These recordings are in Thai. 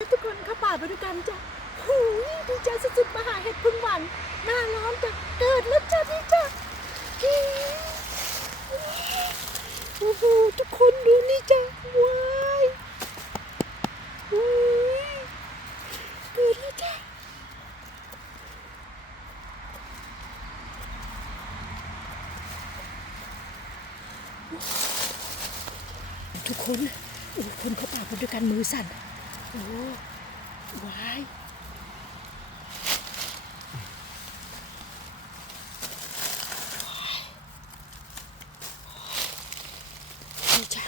ทุกคนเข้าป่าไปด้วยกันจ้ะหูยดีใจสุดๆมาหาเห็ดพึ่งหวานหน้าร้อนจ้ะเกิดแล้วจ้ะนี่จ้ะโอ้โหทุกคนดูนี่จ้ะว้ายหูยเกิดแล้วจ้ะทุกคนโอ้คนเข้าป่าไปด้วยกันมือสั่น โอ้วายนี่จ้ะ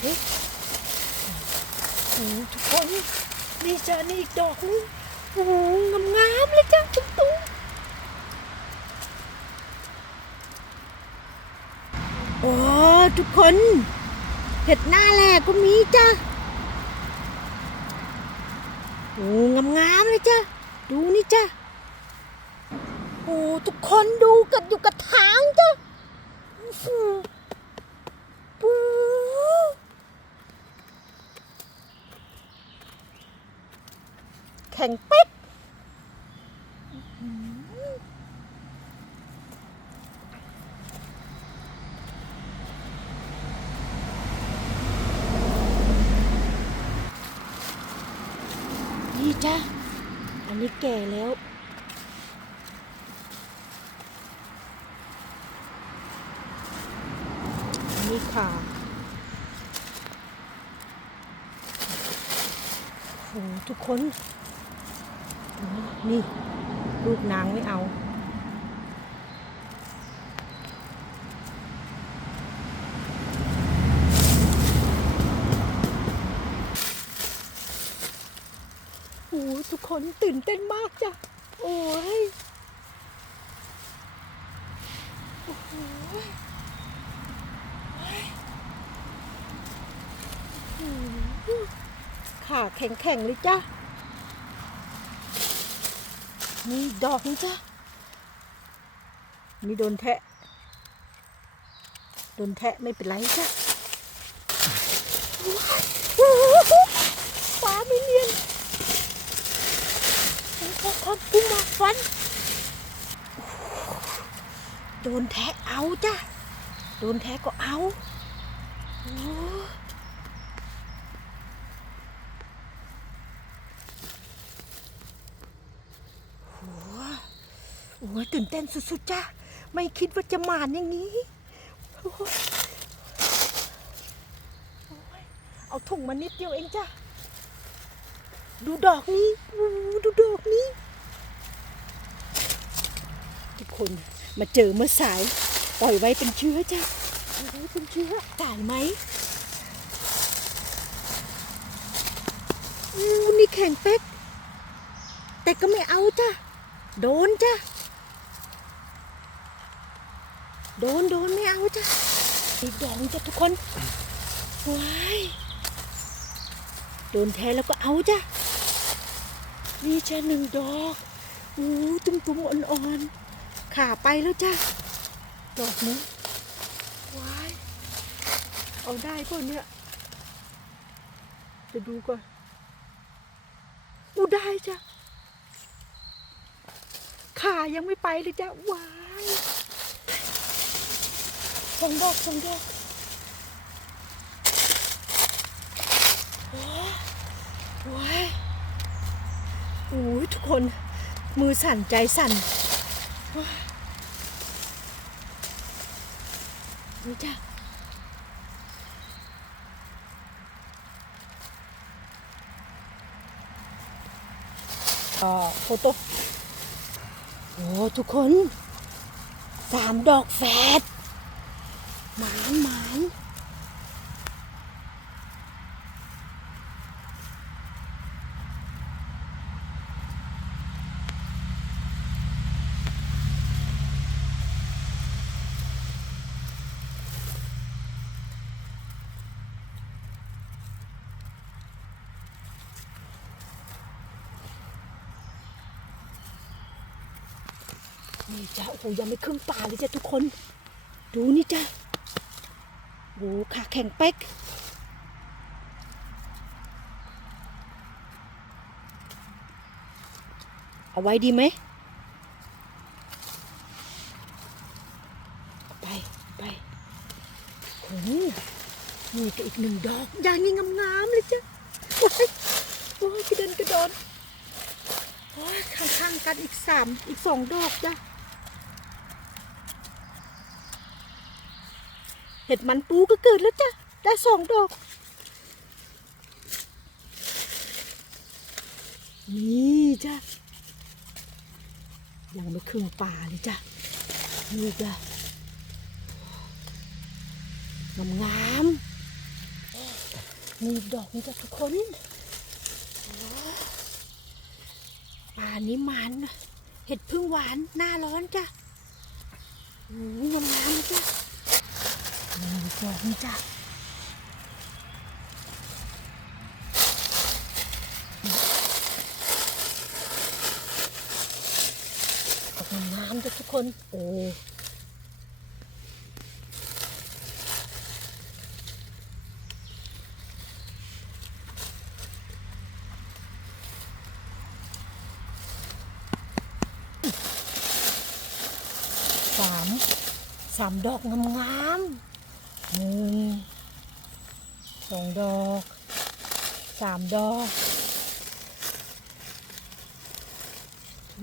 โอ้ทุกคนนี่จ้ะนี่อีกดอกนึงโอ้งามงามเลยจ้ะตุ้มตุ้มโอ้ทุกคนเห็ดหน้าแหลกก็มีจ้ะโอ้งามงามเลยจ้ะดูนี่จ้ะโอ้ทุกคนดูกันอยู่กับทางจ้ะอื้อหือปู แข็งเป๊กนี่จ้ะอันนี้แก่แล้วอันนี้ขาโอ้โหทุกคน นี่ลูกนางไม่เอาโอ้ทุกคนตื่นเต้นมากจ้ะ โอ้ยโอ้โหอืมขาแข็งๆเลยจ้ะ นี่ดอกนี่จ้ะมีโดนแทะ โดนแทะไม่เป็นไรจ้ะว้าฟ้าไม่เนียนโอ้โหคนกุ้งมาฟัน โดนแทะเอาจ้ะ โดนแทะก็เอาโอ้ โอ้ยตื่นเต้นสุดๆจ้ะไม่คิดว่าจะมานอย่างนี้โอ้ยเอาถุงมานิดเดียวเองจ้ะดูดอกนี้ดูดอกนี้ ทุกคนมาเจอเมื่อสาย ปล่อยไว้เป็นเชื้อจ้ะปล่อยไว้เป็นเชื้อตายไหมอู้นี่แข็งเป๊ก แต่ก็ไม่เอาจ้ะโดนจ้ะ โดนโดนไม่เอาจ้ะอีกดอกจ้ะทุกคนว้ายโดนแทนแล้วก็เอาจ้ะนี่จ้ะหนึ่งดอกอู้ตุ้มตุ้มๆอ่อนๆขาไปแล้วจ้ะดอกนี้ว้ายเอาได้ป่ะเนี่ยจะดูก่อนอู้ได้จ้ะขายังไม่ไปเลยจ้ะว้าย สองดอกสองดอกว้ายโอ้ยทุกคนมือสั่นใจสั่นนี่จ้ะอ่าโฟโต้โอ้ทุกคนสามดอกแฝด หมานหมานนี่จ้าโอ้โยังไม่ครึ่งป่าเลยจ้ะทุกคน ดูนี่จ้า โอ้โหขาแข็งเป๊กเอาไว้ดีไหมไปไปโอ้โหนี่ก็อีกหนึ่งดอกอย่างนี้งามๆเลยจ้ะโอ้ยโอ้ยกระเด็นกระดนโอ้ยข้างๆกันอีกสามอีกสองดอกจ้ะ เห็ดมันปูก็เกิดแล้วจ้ะ ได้สองดอก นี่จ้ะ ยังไม่ครึ่งป่าเลยจ้ะ นี่จ้ะงามงามๆนี่ดอกนี้จ้ะทุกคนป่านี้มันเห็ดพึ่งหวานหน้าร้อนจ้ะงามงามจ้ะ นี่ดอกนี้จ้ะดอกงามๆจ้ะทุกคน โอ้สามสามดอกงามๆ หนึ่งสองดอกสามดอก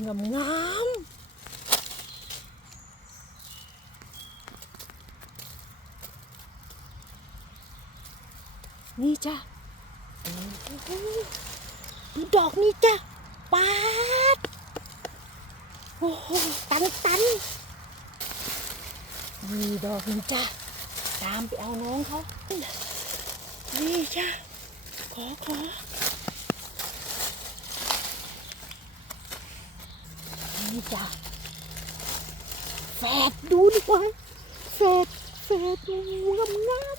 งามงามนี่จ้ะดูดอกนี้จ้ะปาดโอ้โหตันตันๆนี่ดอกนี้จ้ะ ตามไปเอาน้องเขา นี่จ้ะ ขอขอนี่จ้ะแฝดดูดิวะแฝดแฝดงามงาม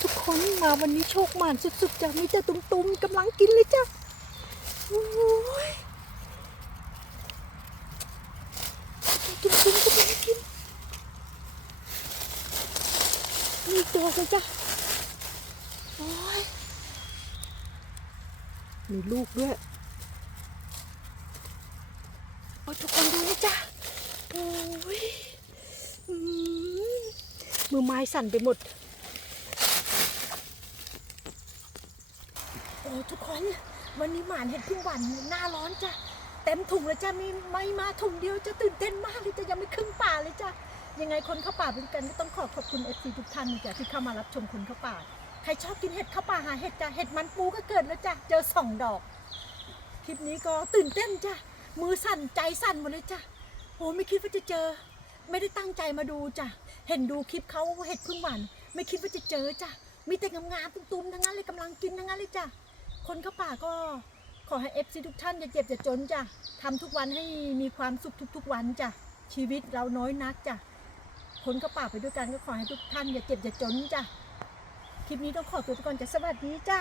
ทุกคนมาวันนี้โชคหมานสุดๆจ้ะมีแต่ตุ้มๆกำลังกินเลยจ้ะโอ้ยตุ้มๆกำลังกิน นี่ ตัวเลยจ้ะโอ้ยมีลูกด้วยโอ้ยทุกคนดูนี่จ้ะโอ้ยมมือไม้สั่นไปหมด โอ้ทุกคน วันนี้หมานเห็ดพึ่งหวานหน้าร้อนจ้ะ เต็มถุงเลยจ้ะมีไม่มาถุงเดียวจะตื่นเต้นมากเลยจ้ะยังไม่ครึ่งป่าเลยจ้ะ ยังไงคนเข้าป่าเป็นกันก็ต้องขอขอบคุณเอฟซีทุกท่านจ้ะที่เข้ามารับชมคนเข้าป่า ใครชอบกินเห็ดเข้าป่าหาเห็ดจ้ะเห็ดมันปูก็เกิดแล้วจ้ะเจอสองดอก คลิปนี้ก็ตื่นเต้นจ้ะมือสั่นใจสั่นหมดเลยจ้ะโหไม่คิดว่าจะเจอ ไม่ได้ตั้งใจมาดูจ้ะเห็นดูคลิปเขาเห็ดพึ่งหวานไม่คิดว่าจะเจอจ้ะมีแต่งามๆตุ้มๆทั้งนั้นเลยกำลังกินทั้งนั้นเลยจ้ะคนเข้าป่าก็ขอให้เอฟซีทุกท่านอย่าเจ็บอย่าจนจ้ะทำทุกวันให้มีความสุขทุกๆวันจ้ะชีวิตเราน้อยนักจ้ะ คนเขาป่าไปด้วยกันก็ขอให้ทุกท่านอย่าเจ็บอย่าจนจ้ะ คลิปนี้ต้องขอตัวไปก่อนจ้ะสวัสดีจ้า